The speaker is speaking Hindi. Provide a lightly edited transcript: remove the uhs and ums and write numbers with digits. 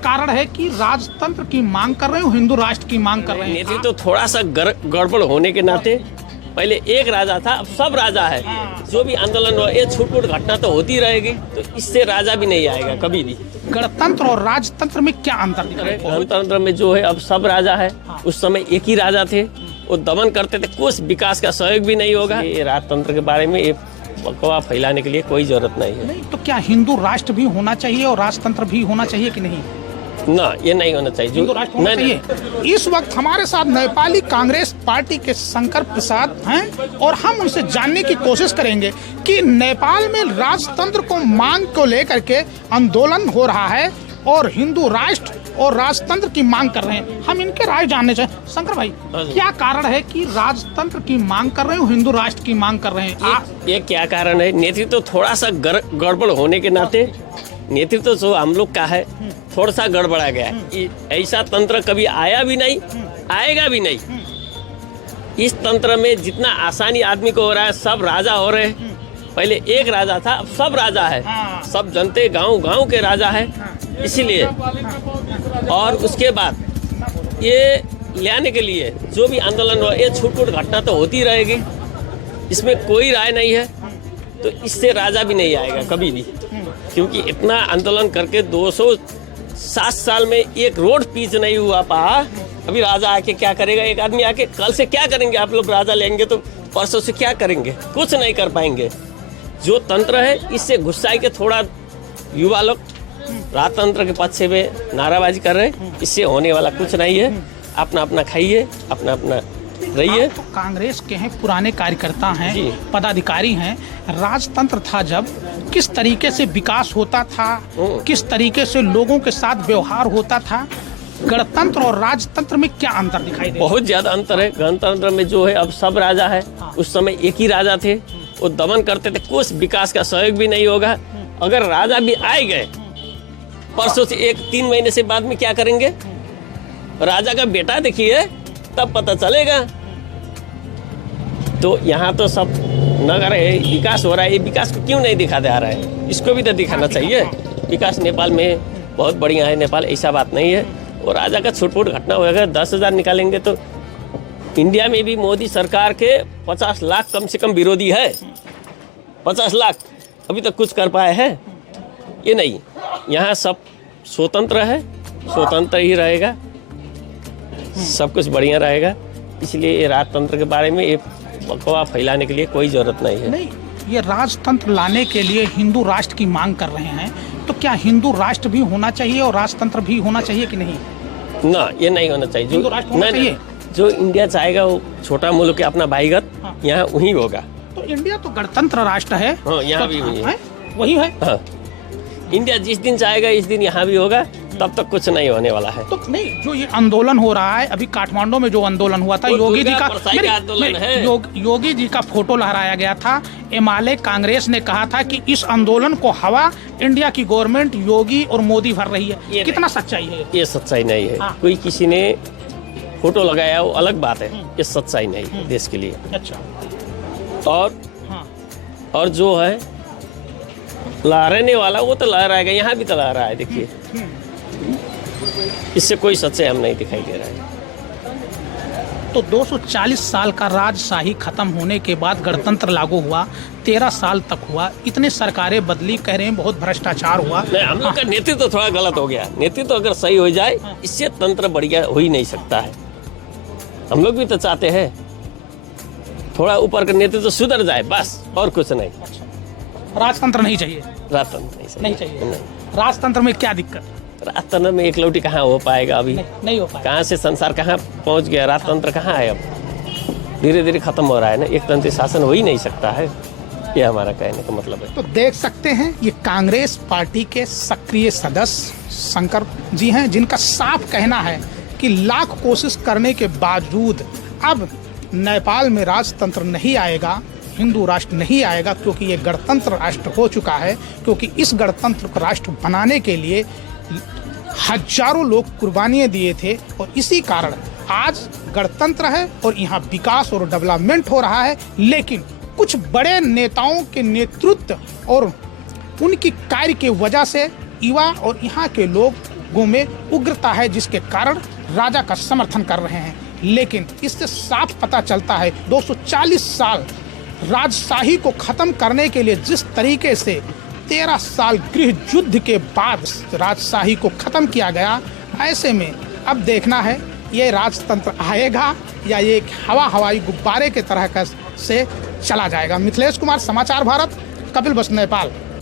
कारण है कि राजतंत्र की मांग कर रहे हो, हिंदू राष्ट्र की मांग कर रहे हैं? नेतृत्व तो थोड़ा सा गड़बड़ होने के नाते, पहले एक राजा था, अब सब राजा है। जो भी आंदोलन हुआ, ये छूट-फूट घटना तो होती रहेगी, तो इससे राजा भी नहीं आएगा कभी भी। गणतंत्र और राजतंत्र में क्या अंतर दिख रहा है? गणतंत्र में जो है अब सब राजा है, उस समय एक ही राजा थे, वो दमन करते थे, कुछ विकास का सहयोग भी नहीं होगा। ये राजतंत्र के बारे में ये अफवाह फैलाने के लिए कोई जरूरत नहीं है। नहीं तो क्या हिंदू राष्ट्र भी होना चाहिए और राजतंत्र भी होना चाहिए कि नहीं? ना, ये नहीं होना चाहिए। हिंदू राष्ट्र होना चाहिए। इस वक्त हमारे साथ नेपाली कांग्रेस पार्टी के शंकर प्रसाद हैं और हम उनसे जानने की कोशिश करेंगे कि नेपाल में राजतंत्र को मांग को लेकर के आंदोलन हो रहा है और हिंदू राष्ट्र और राजतंत्र की मांग कर रहे हैं। हम इनके राय जानने चाहिए। शंकर भाई, क्या कारण है कि राजतंत्र की मांग कर रहे हो, हिंदू राष्ट्र की मांग कर रहे हैं? ये क्या कारण है? नेतृत्व तो थोड़ा सा गड़बड़ होने के नाते, नेतृत्व तो हम लोग का है, थोड़ा सा गड़बड़ा गया है। ऐसा तंत्र कभी आया भी नहीं, आएगा भी नहीं। इस तंत्र में जितना आसानी आदमी को हो रहा है, सब राजा हो रहे हैं। पहले एक राजा था, अब सब राजा है। सब जनते गांव के राजा है, इसीलिए। और उसके बाद ये लाने के लिए जो भी आंदोलन हुआ, ये छूट-फूट घटना तो होती रहेगी, इसमें कोई राय नहीं है। तो इससे राजा भी नहीं आएगा कभी भी, क्योंकि इतना आंदोलन करके 207 साल में एक रोड पीच नहीं हुआ पा। अभी राजा आके क्या करेगा? एक आदमी आके कल से क्या करेंगे? आप लोग राजा लेंगे तो परसों से क्या करेंगे? कुछ नहीं कर पाएंगे। जो तंत्र है, इससे गुस्सा के थोड़ा युवा लोग राजतंत्र के पक्ष में नाराबाजी कर रहे हैं। इससे होने वाला कुछ नहीं है। अपना अपना खाइए, अपना अपना रहिए। तो कांग्रेस के हैं, पुराने कार्यकर्ता हैं, पदाधिकारी हैं। राजतंत्र था जब, किस तरीके से विकास होता था, किस तरीके से लोगों के साथ व्यवहार होता था? गणतंत्र और राजतंत्र में क्या अंतर दिखाई दे? बहुत ज्यादा अंतर है। गणतंत्र में जो है अब सब राजा है, उस समय एक ही राजा थे, वो दमन करते थे, कुछ विकास का सहयोग भी नहीं होगा। अगर राजा भी आए गए परसों से 1-3 महीने से बाद में क्या करेंगे? राजा का बेटा देखिए, तब पता चलेगा। तो यहाँ तो सब नगर है, विकास हो रहा है। ये विकास को क्यों नहीं दिखा दे रहा है? इसको भी तो दिखाना चाहिए। विकास नेपाल में बहुत बढ़िया है। नेपाल ऐसा बात नहीं है। और राजा का छूट-फूट घटना होगा, 10,000 निकालेंगे तो इंडिया में भी मोदी सरकार के 50 लाख कम से कम विरोधी है। 50 लाख अभी तक कुछ कर पाए हैं? ये नहीं। यहाँ सब स्वतंत्र है, स्वतंत्र ही रहेगा, सब कुछ बढ़िया रहेगा। इसलिए ये राजतंत्र के बारे में ये अफवाह फैलाने के लिए कोई जरूरत नहीं है। नहीं, ये राजतंत्र लाने के लिए हिंदू राष्ट्र की मांग कर रहे हैं, तो क्या हिंदू राष्ट्र भी होना चाहिए और राजतंत्र भी होना चाहिए कि नहीं? ना, ये नहीं होना चाहिए। हिंदू राष्ट्र होना चाहिए। जो इंडिया चाहेगा वो छोटा मुल्क है, अपना भाईगत, यहाँ वही होगा। तो इंडिया तो गणतंत्र राष्ट्र है। हाँ, यहाँ भी वही है। वही है। हाँ, इंडिया जिस दिन चाहेगा इस दिन यहाँ भी होगा, तब तक कुछ नहीं होने वाला है। तो नहीं, जो ये आंदोलन हो रहा है अभी काठमांडू में, जो आंदोलन हुआ था, योगी जी का आंदोलन है। योगी जी का फोटो लहराया गया था। एमएलए कांग्रेस ने कहा था कि इस आंदोलन को हवा इंडिया की गवर्नमेंट, योगी और मोदी भर रही है। कितना सच्चाई है? ये सच्चाई नहीं है। हाँ। कोई किसी ने फोटो लगाया वो अलग बात है, ये सच्चाई नहीं है देश के लिए। अच्छा। और जो है लहराने वाला वो तो लहराएगा, यहाँ भी तो लहरा है। देखिए, इससे कोई सच्चाई हम नहीं दिखाई दे रहा है। तो 240 साल का राजशाही खत्म होने के बाद गणतंत्र लागू हुआ, 13 साल तक हुआ, इतने सरकारें बदली, कह रहे हैं बहुत भ्रष्टाचार हुआ। नहीं, हम लोग का नेतृत्व थोड़ा गलत हो गया। नेतृत्व अगर सही हो जाए, इससे तंत्र बढ़िया हो ही नहीं सकता है। हम लोग भी तो चाहते हैं थोड़ा ऊपर का नेतृत्व सुधर जाए, बस, और कुछ नहीं। राजतंत्र नहीं चाहिए? राजतंत्र नहीं चाहिए। राजतंत्र में क्या दिक्कत? राजतंत्र में एक लौटी कहाँ हो पाएगा अभी? नहीं हो पाएगा। कहाँ से संसार कहाँ पहुँच गया? राजतंत्र कहाँ है? अब धीरे धीरे खत्म हो रहा है ना। एक तंत्र शासन हो ही नहीं सकता है। ये हमारा कहने का मतलब है। तो देख सकते हैं, ये कांग्रेस पार्टी के सक्रिय सदस्य शंकर जी हैं, जिनका साफ कहना है कि लाख कोशिश करने के बावजूद अब नेपाल में राजतंत्र नहीं आएगा, हिंदू राष्ट्र नहीं आएगा, क्योंकि ये गणतंत्र राष्ट्र हो चुका है। क्योंकि इस गणतंत्र राष्ट्र बनाने के लिए हजारों लोग कुर्बानियाँ दिए थे और इसी कारण आज गणतंत्र है और यहाँ विकास और डेवलपमेंट हो रहा है। लेकिन कुछ बड़े नेताओं के नेतृत्व और उनकी कार्य की वजह से युवा और यहाँ के लोग लोगों में उग्रता है, जिसके कारण राजा का समर्थन कर रहे हैं। लेकिन इससे साफ पता चलता है 240 साल राजशाही को खत्म करने के लिए जिस तरीके से 13 साल गृह युद्ध के बाद राजशाही को खत्म किया गया, ऐसे में अब देखना है ये राजतंत्र आएगा या ये एक हवाई गुब्बारे के तरह का से चला जाएगा। मिथिलेश कुमार, समाचार भारत, कपिलवस्तु, नेपाल।